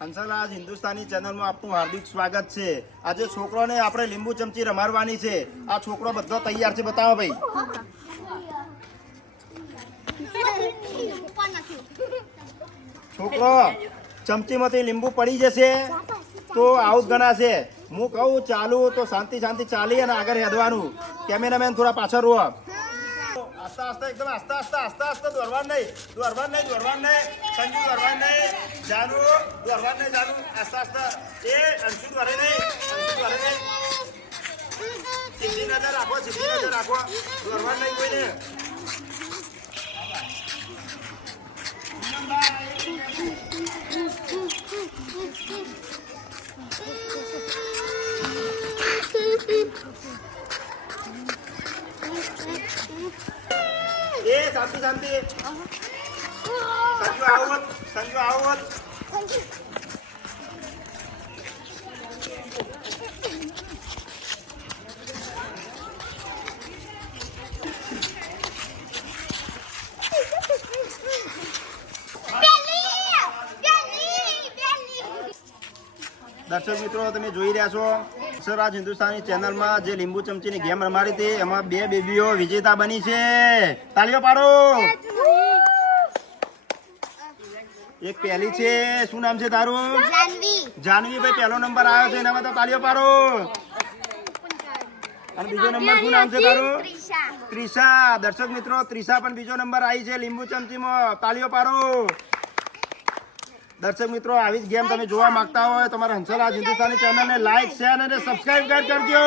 હંસરાજ હિન્દુસ્તાની ચેનલમાં આપનું હાર્દિક સ્વાગત છે. આજે છોકરોને આપણે લીંબુ ચમચી રમાડવાની છે. આ છોકરો બધો તૈયાર છે. બતાવો ભાઈ. છોકરો, ચમચીમાંથી લીંબુ પડી જશે તો આઉટ ગણાશે. હું કહું, ચાલુ તો શાંતિ શાંતિ ચાલી અને આગળ હેદવાનું કેમેરામેન થોડા પાછળ રહો આસ્તા આસ્તા, એકદમ આસ્તા આસ્તા આસ્તા આસ્તા દોડવા નહીં દોડવા નહીં દોડવા નહીં, સંજુ દોડવા નહીં, જાનુ દોડવા નહીં, જાનુ, આસ્તા આસ્તા, એ અંશુ દોરે નહીં, અંશુ દોરે નહીં. સીધી નજર રાખો સીધી નજર રાખો દોડવા નહીં કોઈને. એ શાંતિ શાંતિ સંજુ આવત સંજુ આવત દર્શક મિત્રો તમે જોઈ રહ્યા છો અક્ષરરાજ હિન્દુસ્તાની ચેનલમાં જે લીંબુ ચમચીની ગેમ રમાડી હતી એમાં બે બેબીઓ વિજેતા બની છે. તાળીઓ પાડો. એક પહેલી છે શું નામ છે તારું? જાનવી. ભાઈ પહેલો નંબર આવ્યો છે એનામાં તો તાળીઓ પાડો. અને બીજો નંબર શું નામ છે તારું? ત્રિષા. દર્શક મિત્રો ત્રિષા પણ બીજો નંબર આવી છે લીંબુ ચમચીમાં. તાળીઓ પાડો. દર્શક મિત્રો, આવી જ ગેમ તમે જોવા માંગતા હોય તમારા હંસરાજ હિન્દુસ્તાની ચેનલને લાઈક શેર અને સબસ્ક્રાઈબ કરજો